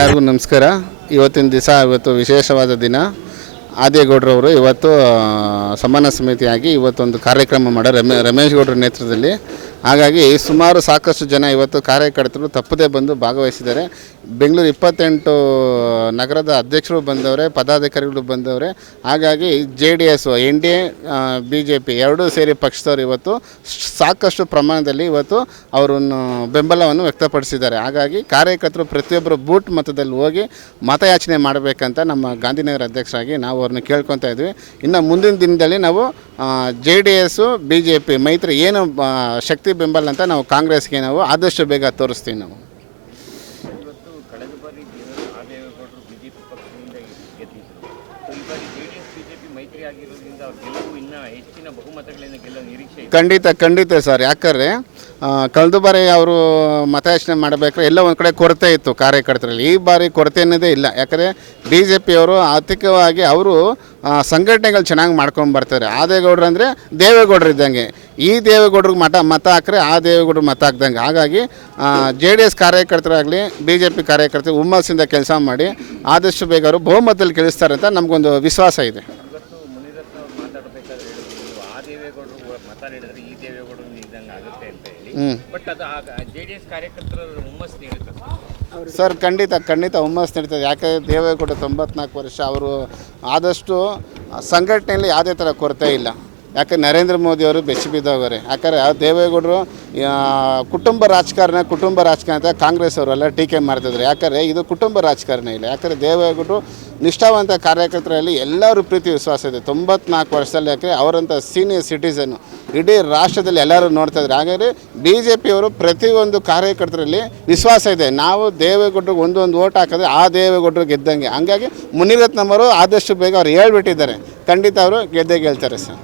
ಎಲ್ರಿಗೂ ನಮಸ್ಕಾರ. ಇವತ್ತಿನ ದಿವಸ ಇವತ್ತು ವಿಶೇಷವಾದ ದಿನ. ಆದೇಗೌಡ್ರವರು ಇವತ್ತು ಸಮಾನ ಸಮಿತಿಯಾಗಿ ಇವತ್ತೊಂದು ಕಾರ್ಯಕ್ರಮ ಮಾಡೋ ರಮೇ, ರಮೇಶ್ ಗೌಡ್ರ ನೇತೃತ್ವದಲ್ಲಿ ಹಾಗಾಗಿ ಸುಮಾರು ಸಾಕಷ್ಟು ಜನ ಇವತ್ತು ಕಾರ್ಯಕರ್ತರು ತಪ್ಪದೇ ಬಂದು ಭಾಗವಹಿಸಿದ್ದಾರೆ. ಬೆಂಗಳೂರು ಇಪ್ಪತ್ತೆಂಟು ನಗರದ ಅಧ್ಯಕ್ಷರು ಬಂದವರೆ, ಪದಾಧಿಕಾರಿಗಳು ಬಂದವರೆ. ಹಾಗಾಗಿ J D S, N D A B J P ಎರಡೂ ಸೇರಿ ಪಕ್ಷದವರು ಇವತ್ತು ಸಾಕಷ್ಟು ಪ್ರಮಾಣದಲ್ಲಿ ಇವತ್ತು ಅವರನ್ನು ಬೆಂಬಲವನ್ನು ವ್ಯಕ್ತಪಡಿಸಿದ್ದಾರೆ. ಹಾಗಾಗಿ ಕಾರ್ಯಕರ್ತರು ಪ್ರತಿಯೊಬ್ಬರು ಬೂಟ್ ಮತದಲ್ಲಿ ಹೋಗಿ ಮತಯಾಚನೆ ಮಾಡಬೇಕಂತ ನಮ್ಮ ಗಾಂಧಿನಗರ ಅಧ್ಯಕ್ಷರಾಗಿ ನಾವು ಅವ್ರನ್ನ ಕೇಳ್ಕೊತಾ ಇದ್ವಿ. ಇನ್ನು ಮುಂದಿನ ದಿನದಲ್ಲಿ ನಾವು J D S B J P ಮೈತ್ರಿ ಏನು ಶಕ್ತಿ ಬೆಂಬಲ ಅಂತ ನಾವು ಕಾಂಗ್ರೆಸ್ಗೆ ನಾವು ಆದಷ್ಟು ಬೇಗ ತೋರಿಸ್ತೀವಿ ನಾವು. ಖಂಡಿತ ಖಂಡಿತ ಸರ್. ಯಾಕಂದರೆ ಕಳೆದ ಬಾರಿ ಅವರು ಮತಯಾಚನೆ ಮಾಡಬೇಕಾದ್ರೆ ಎಲ್ಲ ಒಂದು ಕಡೆ ಕೊರತೆ ಇತ್ತು ಕಾರ್ಯಕರ್ತರಲ್ಲಿ. ಈ ಬಾರಿ ಕೊರತೆ ಅನ್ನೋದೇ ಇಲ್ಲ. ಯಾಕಂದರೆ ಬಿ ಜೆ ಪಿಯವರು ಆರ್ಥಿಕವಾಗಿ ಅವರು ಸಂಘಟನೆಗಳು ಚೆನ್ನಾಗಿ ಮಾಡ್ಕೊಂಡು ಬರ್ತಾರೆ. ಆದೇಗೌಡರು ಅಂದರೆ ದೇವೇಗೌಡರು ಇದ್ದಂಗೆ. ಈ ದೇವೇಗೌಡ್ರಿಗೆ ಮತ ಮತ ಹಾಕ್ರೆ ಆ ದೇವೇಗೌಡರು ಮತ ಹಾಕ್ದಂಗೆ. ಹಾಗಾಗಿ ಜೆ ಡಿ ಎಸ್ ಕಾರ್ಯಕರ್ತರಾಗಲಿ ಬಿ ಜೆ ಪಿ ಕಾರ್ಯಕರ್ತರು ಹುಮ್ಮಸ್ಸಿಂದ ಕೆಲಸ ಮಾಡಿ ಆದಷ್ಟು ಬೇಗ ಅವರು ಬಹುಮತದಲ್ಲಿ ಗೆಲ್ಲಿಸ್ತಾರೆ ಅಂತ ನಮಗೊಂದು ವಿಶ್ವಾಸ ಇದೆ ಇವತ್ತು ಮುನಿರತ್ನ ಅವ್ರು ಮಾತಾಡಬೇಕಾದ್ರೆ ಹೇಳಿದ್ರು ನೀವು ಆ ದೇವೇಗೌಡರು ಮತ ನೀಡಿದ್ರೆ ಈ ದೇವೇಗೌಡರು ಇದ್ದಂಗೆ ಆಗುತ್ತೆ ಅಂತ ಹೇಳಿ. ಬಟ್ ಅದು ಜೆ ಡಿ ಎಸ್ ಕಾರ್ಯಕರ್ತರ ಹುಮ್ಮಸ್ ನೀಡುತ್ತೆ ಸರ್. ಸರ್ ಖಂಡಿತ ಖಂಡಿತ ಹುಮ್ಮಸ್ ನೀಡ್ತದೆ ಯಾಕಂದರೆ ದೇವೇಗೌಡ ತೊಂಬತ್ನಾಲ್ಕು ವರ್ಷ ಅವರು ಆದಷ್ಟು ಸಂಘಟನೆಯಲ್ಲಿ ಯಾವುದೇ ಥರ ಕೊರತೆ ಇಲ್ಲ. ಯಾಕೆ ನರೇಂದ್ರ ಮೋದಿ ಅವರು ಬೆಚ್ಚಿ ಬಿದ್ದೋಗಾರೆ ಯಾಕಂದರೆ ದೇವೇಗೌಡರು ಕುಟುಂಬ ರಾಜಕಾರಣ ಕುಟುಂಬ ರಾಜಕಾರಣ ಅಂತ ಕಾಂಗ್ರೆಸ್ ಅವರೆಲ್ಲ ಟೀಕೆ ಮಾಡ್ತಿದ್ರು. ಯಾಕಂದರೆ ಇದು ಕುಟುಂಬ ರಾಜಕಾರಣ ಇಲ್ಲ. ಯಾಕಂದರೆ ದೇವೇಗೌಡರು ನಿಷ್ಠಾವಂತ ಕಾರ್ಯಕರ್ತರಲ್ಲಿ ಎಲ್ಲರೂ ಪ್ರೀತಿ ವಿಶ್ವಾಸ ಇದೆ. ತೊಂಬತ್ನಾಲ್ಕು ವರ್ಷದಲ್ಲಿ ಯಾಕೆ ಅವರಂಥ ಸೀನಿಯರ್ ಸಿಟಿಸನ್ನು ಇಡೀ ರಾಷ್ಟ್ರದಲ್ಲಿ ಎಲ್ಲರೂ ನೋಡ್ತಾ ಇದ್ದಾರೆ ಹಾಗಾದರೆ ಬಿ ಜೆ ಪಿಯವರು ಪ್ರತಿಯೊಂದು ಕಾರ್ಯಕರ್ತರಲ್ಲಿ ವಿಶ್ವಾಸ ಇದೆ. ನಾವು ದೇವೇಗೌಡರಿಗೆ ಒಂದೊಂದು ಓಟ್ ಹಾಕಿದ್ರೆ ಆ ದೇವೇಗೌಡರು ಗೆದ್ದಂಗೆ. ಹಾಗಾಗಿ ಮುನಿರತ್ನಮ್ಮರು ಆದಷ್ಟು ಬೇಗ ಅವ್ರು ಹೇಳ್ಬಿಟ್ಟಿದ್ದಾರೆ. ಖಂಡಿತ ಅವರು ಗೆದ್ದೇ ಗೆಲ್ತಾರೆ ಸರ್.